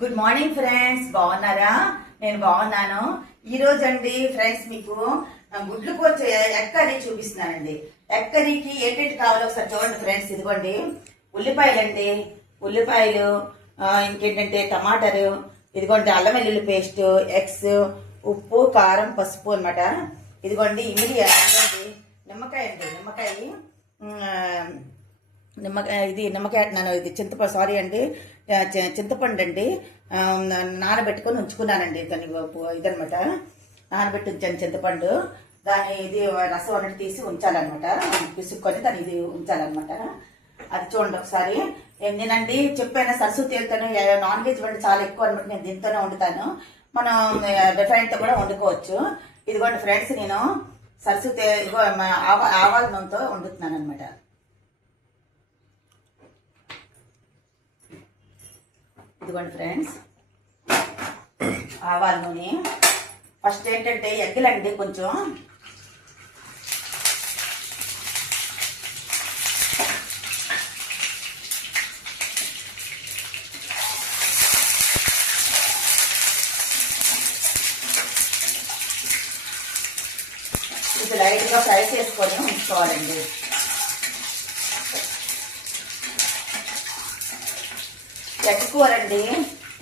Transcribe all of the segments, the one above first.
Good morning friends, బాగున్నారా? నేను బాగున్నాను. ఈ రోజు అండి ఫ్రెండ్స్ మీకు గుడ్లు కూర ఎగ్ కర్రీ చూపిస్తున్నానండి. ఎగ్ కర్రీకి ఏంటంటే కావాలో ఒకసారి చూడండి ఫ్రెండ్స్. ఇదిగోండి ఉల్లిపాయలు అండి, ఉల్లిపాయలు, ఇంకేంటంటే టమాటాలు, ఇదిగోండి అల్లం వెల్లుల్లి పేస్ట్, ఎగ్స్, ఉప్పు, కారం, పసుపు అనమాట. ఇదిగోండి ఇమిడియా, నిమ్మకాయ అండి, నిమ్మకాయ ఇది నిమ్మకాయ అంటున్నాను, ఇది చింతపండు అండి. నానబెట్టుకొని ఉంచుకున్నానండి. దాన్ని ఇదనమాట, నానబెట్టి ఉంచాను చింతపండు. దాన్ని ఇది రసం అనేది తీసి ఉంచాలన్నమాట, పిసుక్కొని దాన్ని ఇది ఉంచాలన్నమాట. అది చూడండి ఒకసారి. నేనండి చెప్పాను సరస్వతి వెళ్తాను, నాన్ వెజ్ వండి చాలా ఎక్కువ అనమాట. నేను దీంతోనే వండుతాను. మనం రిఫైన్తో కూడా వండుకోవచ్చు. ఇదిగోండి ఫ్రెండ్స్, నేను సరస్వతి ఆవాల నూనెతో వండుతున్నాను అనమాట. ఇదిగోండి ఫ్రెండ్స్, ఆవాల నూనె. ఫస్ట్ ఏంటంటే ఎగ్గులండి, కొంచెం ఇది లైట్గా ఫ్రై చేసుకొని ఉంచుకోవాలండి. ఎగ్ కూర అండి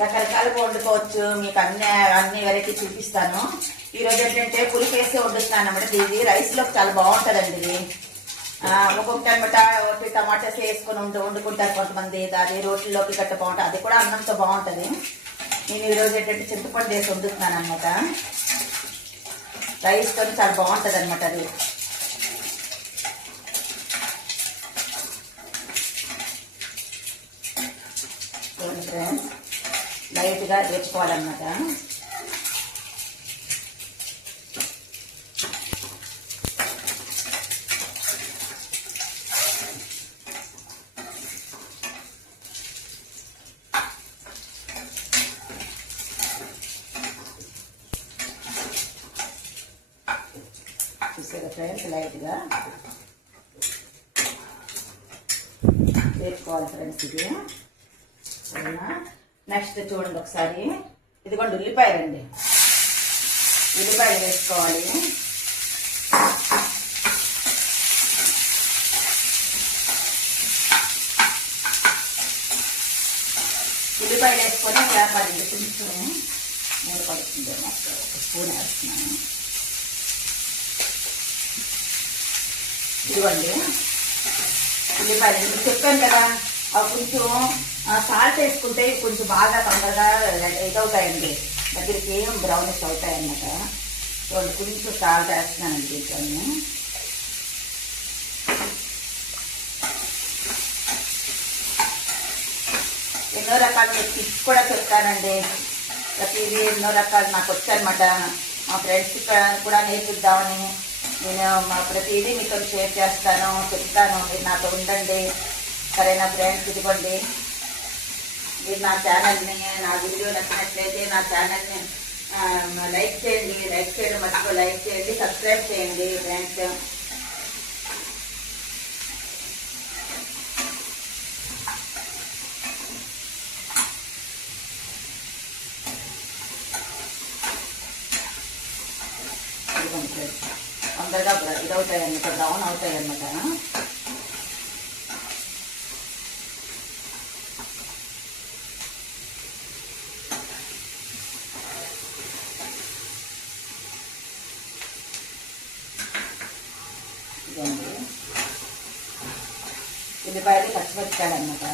రకరకాలుగా వండుకోవచ్చు. మీకు అన్ని వెరైటీ చూపిస్తాను. ఈరోజు ఏంటంటే పులుపు వేసి వండుతున్నాను అన్నమాట. ఇది రైస్లోకి చాలా బాగుంటుందండి. ఇది ఒక్కొక్క అనమాట, ఒకటి టమాటాస్ వేసుకొని వండుకుంటారు కొంతమంది. అది రోట్లలోకి గట్ట బాగుంటుంది, అది కూడా అన్నంతో బాగుంటుంది. నేను ఈరోజు ఏంటంటే చింతపండు వేసి వండుతున్నాను అనమాట. రైస్తో చాలా బాగుంటుంది అనమాట అది. ఫ్రెండ్స్, లైట్గా వేసుకోవాలన్నమాట. చూసారా ఫ్రెండ్స్, లైట్గా వేసుకోవాలి ఫ్రెండ్స్ ఇది. నెక్స్ట్ చూడండి ఒకసారి, ఇదిగోండి ఉల్లిపాయలండి, ఉల్లిపాయలు వేసుకోవాలి. ఉల్లిపాయలు వేసుకొని వేపాలండి. కొంచెం మూడు పడుతుందేమో, ఒక స్పూన్ వేస్తున్నాను. ఇదిగోండి ఉల్లిపాయలు చెప్పాను కదా, అవి కొంచెం సాల్ట్ వేసుకుంటే కొంచెం బాగా తొందరగా ఇదవుతాయండి, దగ్గరికి బ్రౌనిష్ అవుతాయి అన్నమాట. చూడండి కొంచెం సాల్ట్ వేస్తున్నానండి దీంట్లోని. ఎన్నో రకాల టిప్స్ కూడా చెప్తానండి. ప్రతిదీ ఎన్నో రకాలు నాకు వచ్చానమాట. మా ఫ్రెండ్స్ కూడా నేర్పిద్దామని నేను ప్రతిదీ మీతో షేర్ చేస్తాను, చెప్తాను. మీరు నాతో ఉండండి, సరేనా ఫ్రెండ్స్? ఇదిగోండి, మీరు నా ఛానల్ని, నా వీడియో నచ్చినట్లయితే నా ఛానల్ని లైక్ చేయండి, లైక్ చేయడం మర్చిపో లైక్ చేయండి, సబ్స్క్రైబ్ చేయండి ఫ్రెండ్స్. తొందరగా ఇదవుతాయి అన్నమాట, డౌన్ అవుతాయి అన్నమాట. ఉల్లిపాయలు పచ్చిమిరపకాయలు అన్నమాట.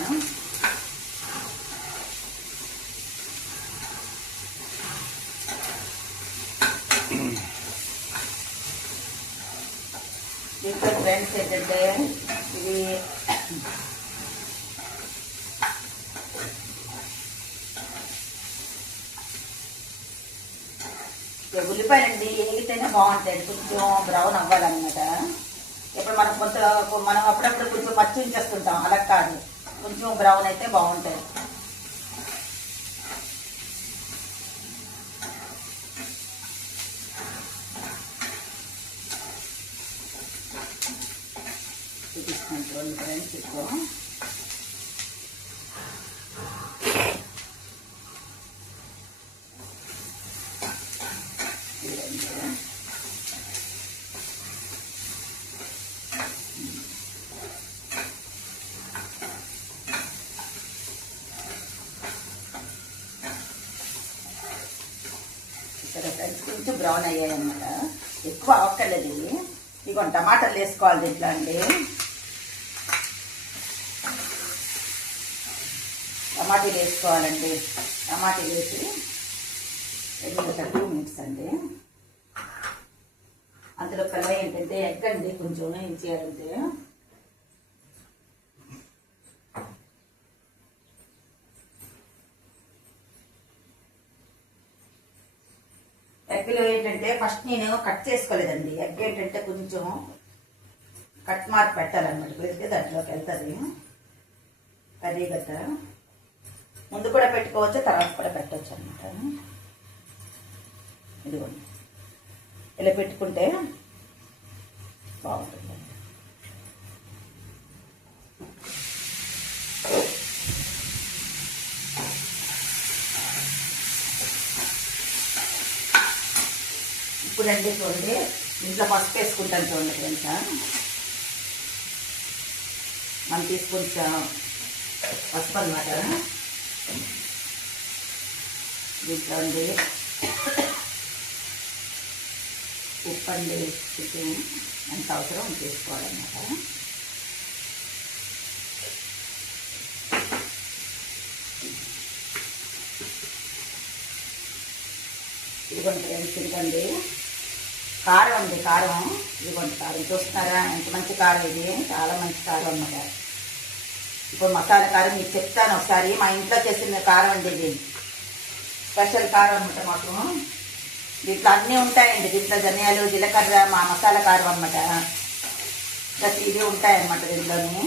దీంట్లో ఫ్రెండ్స్ ఏంటంటే ఇది ఉల్లిపాయలండి ఏగితేనే బాగుంటాయి, కొంచెం బ్రౌన్ అవ్వాలన్నమాట. ఇప్పుడు మనం అప్పుడప్పుడు కొంచెం పచ్చి ఉంచేస్తుంటాం, అలా కాదు, కొంచెం బ్రౌన్ అయితే బాగుంటాయి. చూపిస్తున్నాను చూడండి ఫ్రెండ్స్. ఇప్పుడు కొంచెం బ్రౌన్ అయ్యాయి అన్నమాట. ఎక్కువ అవ్వక్కర్లేదు ఇవి. ఇదిగోండి టమాటాలు వేసుకోవాలి దీంట్లో అండి. టమాటాలు వేసుకోవాలండి. టమాటాలు వేసి 2 మినిట్స్ అండి. అందులో కలవ ఏంటంటే ఎగ్ అండి. కొంచెం ఏం చేయాలంటే ఎగ్లో ఏంటంటే ఫస్ట్ నేను కట్ చేసుకోలేదండి. ఎగ్ ఏంటంటే కొంచెం కట్ మార్క్ పెట్టాలన్నమాట. పెడితే దాంట్లోకి వెళ్తుంది కర్రీ గట్ట. ముందు కూడా పెట్టుకోవచ్చు, తర్వాత కూడా పెట్టవచ్చు అనమాట. ఇదిగోండి ఇలా పెట్టుకుంటే బాగుంటుంది. ఇప్పుడండి చూడండి ఇంట్లో పసుపు వేసుకుంటాను చూడండి ఫ్రెండ్స్. మనం తీసుకుంటాం పసుపు అన్నమాట. దీంట్లో అండి ఉప్పు అండి కొంచెం ఎంత అవసరం తీసుకోవాలన్నమాట. ఇదిగోండి ఫ్రెండ్స్, ఇదిగోండి కారం అండి. కారం ఇదిగోండి. కారం చూస్తున్నారా ఎంత మంచి కారం ఇది. చాలా మంచి కారం అన్నమాట. ఇప్పుడు మసాలా కారం మీకు చెప్తాను ఒకసారి. మా ఇంట్లో చేసిన కారం అండి ఇది. స్పెషల్ కారం అన్నమాట మాకు. దీంట్లో అన్నీ ఉంటాయండి. దీంట్లో ధనియాలు, జీలకర్ర, మా మసాలా కారం అన్నమాట. ప్రతి ఇది ఉంటాయన్నమాట దీంట్లోని.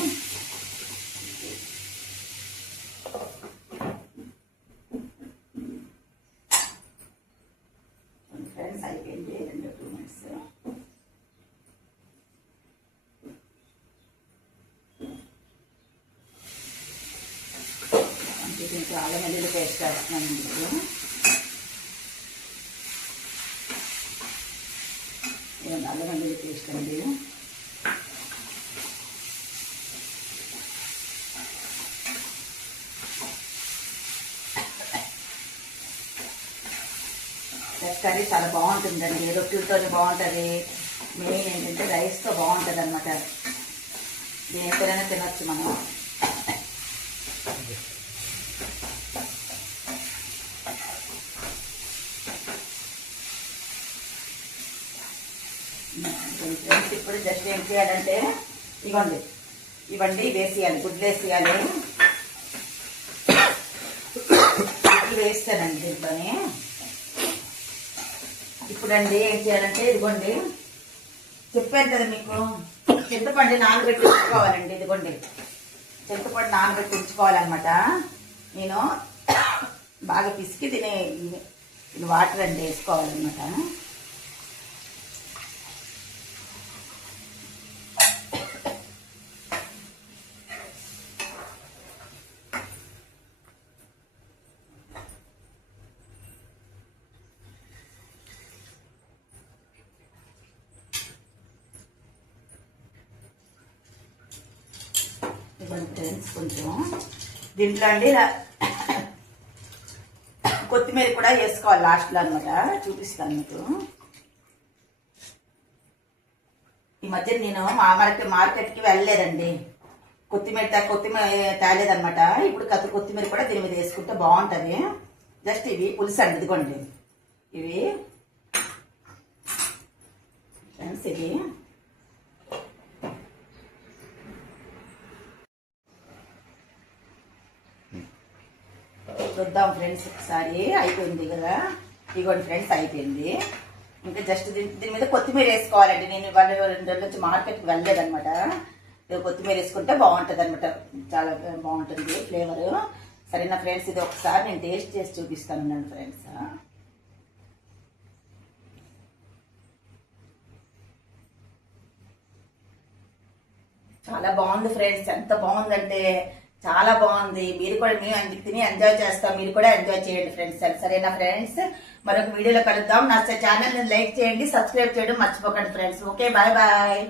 ఫ్రెండ్స్ అయిపోయింది 2 మినిట్స్. కొంచెం అల్లం వెల్లుల్లి పేస్ట్ వేస్తున్నాను. అల్లం వెల్లుల్లి పేస్ట్ అండి. కర్రీ చాలా బాగుంటుందండి. రొట్టెలతోనే బాగుంటుంది. మెయిన్ ఏంటంటే రైస్తో బాగుంటుంది అనమాట. దేనికైనా తినొచ్చు మనం. ఫ్రెండ్స్ ఇప్పుడు జస్ట్ ఏం చేయాలంటే ఇవ్వండి వేసేయాలి. గుడ్లు వేసేయాలి. గుడ్లు వేస్తానండి దీంట్లోనే. ఇప్పుడండి ఏం చేయాలంటే ఇదిగోండి చెప్పాను కదా మీకు, చింతపండు నానబెట్టి ఉంచుకోవాలండి. ఇదిగోండి చింతపండు నానబెట్టి ఉంచుకోవాలన్నమాట. నేను బాగా పిసికి తినే వాటర్ అండి వేసుకోవాలన్నమాట. ఫ్రెండ్స్ కొంచెం దీంట్లో అండి కొత్తిమీర కూడా వేసుకోవాలి లాస్ట్లో అనమాట. చూపిస్తాను మీకు. ఈ మధ్య నేను మార్కెట్కి వెళ్ళలేదండి. కొత్తిమీర తేలేదనమాట. ఇప్పుడు కొత్తిమీర కూడా దీని మీద వేసుకుంటే బాగుంటుంది. జస్ట్ ఇవి పులుసు అండి. ఇదిగోండి ఇవి ఫ్రెండ్స్. ఇవి చూద్దాం ఫ్రెండ్స్ ఒకసారి. అయిపోయింది కదా. ఇదిగోండి ఫ్రెండ్స్ అయిపోయింది. ఇంకా జస్ట్ దీని మీద కొత్తిమీర వేసుకోవాలండి. నేను ఇవాళ 2 రోజుల నుంచి మార్కెట్కి వెళ్ళలేదనమాట. కొత్తిమీర వేసుకుంటే బాగుంటుంది అనమాట. చాలా బాగుంటుంది ఫ్లేవర్. సరేనా ఫ్రెండ్స్, ఇది ఒకసారి నేను టేస్ట్ చేసి చూపిస్తాను ఫ్రెండ్స్. చాలా బాగుంది ఫ్రెండ్స్. ఎంత బాగుందంటే చాలా బాగుంది. మీరు కూడా మేము తిని ఎంజాయ్ చేస్తాం. మీరు కూడా ఎంజాయ్ చేయండి ఫ్రెండ్స్. సరేనా ఫ్రెండ్స్, మరొక వీడియోలో కలుద్దాం. నా ఛానల్ని లైక్ చేయండి, సబ్స్క్రైబ్ చేయడం మర్చిపోకండి ఫ్రెండ్స్. Okay, bye bye.